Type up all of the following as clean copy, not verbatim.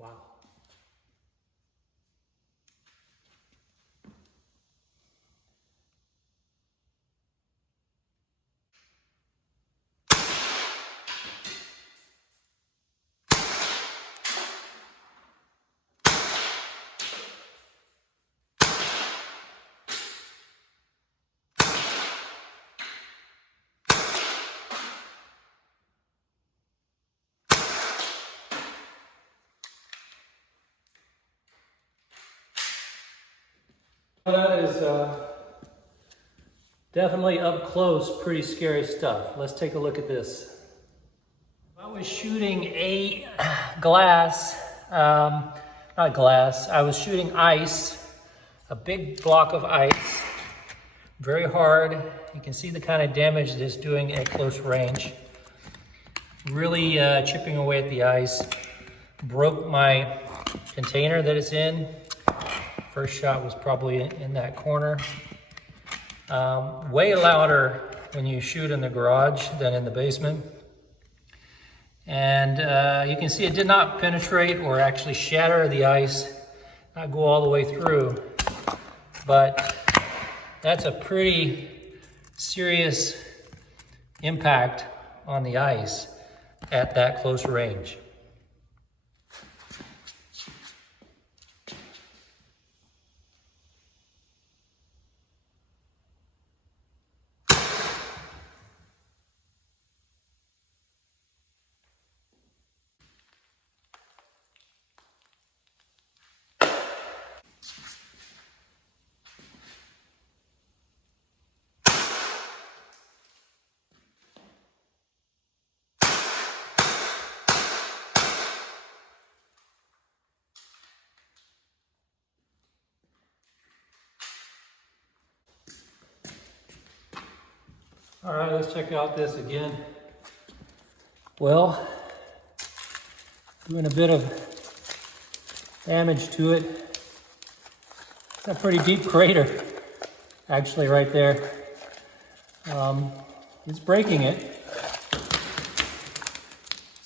Wow. That is definitely up close, pretty scary stuff. Let's take a look at this. I was shooting a glass, not glass, I was shooting ice, a big block of ice, very hard. You can see the kind of damage that it's doing at close range. Really chipping away at the ice. Broke my container that it's in. First shot was probably in that corner. Way louder when you shoot in the garage than in the basement. And you can see it did not penetrate or actually shatter the ice, not go all the way through. But that's a pretty serious impact on the ice at that close range. All right, let's check out this again. Well, doing a bit of damage to it. It's a pretty deep crater, actually, right there. It's breaking it.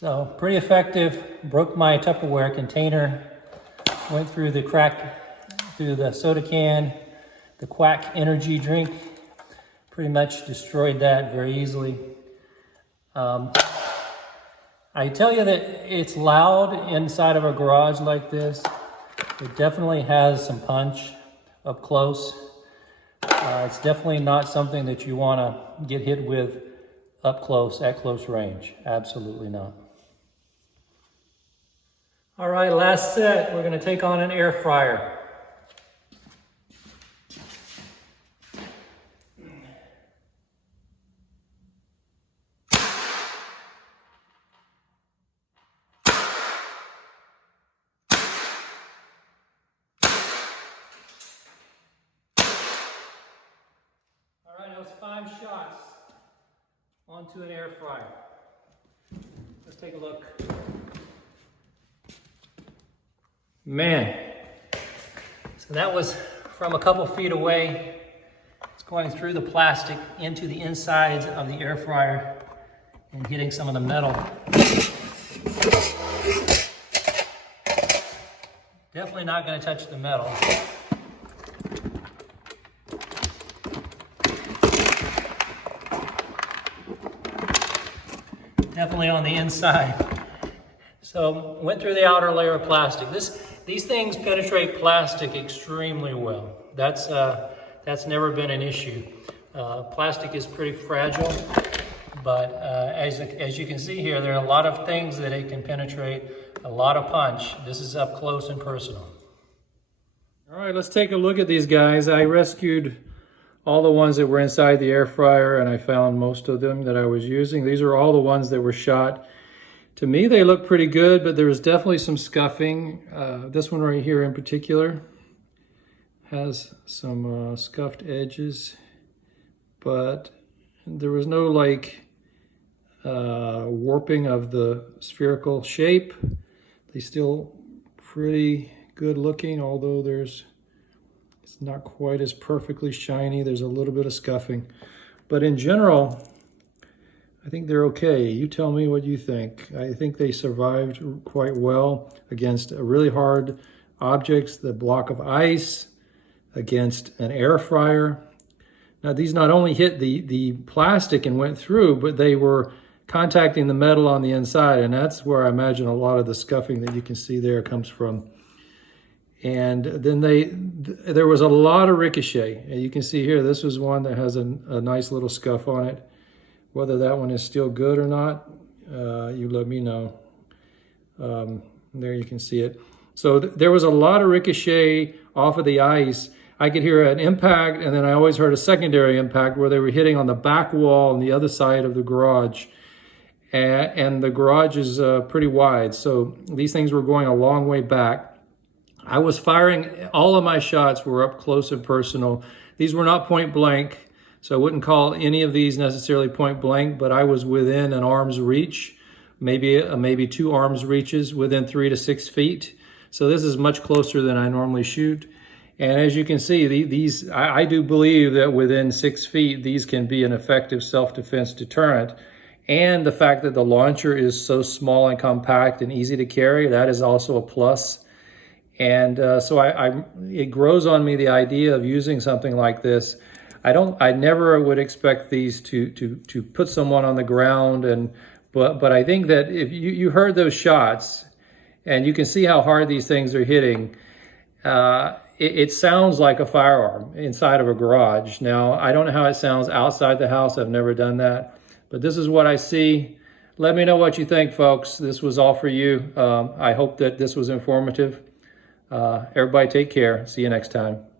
So, pretty effective. Broke my Tupperware container. Went through the crack, through the soda can, the Quack energy drink. Pretty much destroyed that very easily. I tell you that it's loud inside of a garage like this. It definitely has some punch up close. It's definitely not something that you want to get hit with up close, at close range. Absolutely not. All right, last set. We're going to take on an air fryer. All right, that was 5 shots onto an air fryer. Let's take a look. Man, so that was from a couple feet away. It's going through the plastic into the insides of the air fryer and hitting some of the metal. Definitely not going to touch the metal. Definitely on the inside. So went through the outer layer of plastic. These things penetrate plastic extremely well. That's never been an issue. Plastic is pretty fragile, but as you can see here, there are a lot of things that it can penetrate, a lot of punch. This is up close and personal. All right, let's take a look at these guys. I rescued all the ones that were inside the air fryer, and I found most of them that I was using. These are all the ones that were shot. To me, they look pretty good, but there was definitely some scuffing. This one right here in particular has some scuffed edges, but there was no like warping of the spherical shape. They still pretty good looking, although it's not quite as perfectly shiny. There's a little bit of scuffing, but in general, I think they're okay. You tell me what you think. I think they survived quite well against really hard objects, the block of ice, against an air fryer. Now, these not only hit the plastic and went through, but they were contacting the metal on the inside, and that's where I imagine a lot of the scuffing that you can see there comes from. And then there was a lot of ricochet. And you can see here, this was one that has a nice little scuff on it. Whether that one is still good or not, you let me know. There you can see it. So there was a lot of ricochet off of the ice. I could hear an impact, and then I always heard a secondary impact where they were hitting on the back wall on the other side of the garage. And the garage is pretty wide, so these things were going a long way back. I was firing, all of my shots were up close and personal. These were not point blank, so I wouldn't call any of these necessarily point blank, but I was within an arm's reach, maybe 2 arms reaches, within 3 to 6 feet. So this is much closer than I normally shoot. And as you can see, I do believe that within 6 feet, these can be an effective self-defense deterrent. And the fact that the launcher is so small and compact and easy to carry, that is also a plus. And so it grows on me the idea of using something like this. I never would expect these to put someone on the ground, but I think that if you heard those shots, and you can see how hard these things are hitting, it sounds like a firearm inside of a garage. Now, I don't know how it sounds outside the house. I've never done that, but this is what I see. Let me know what you think, folks. This was all for you. I hope that this was informative. Everybody take care. See you next time.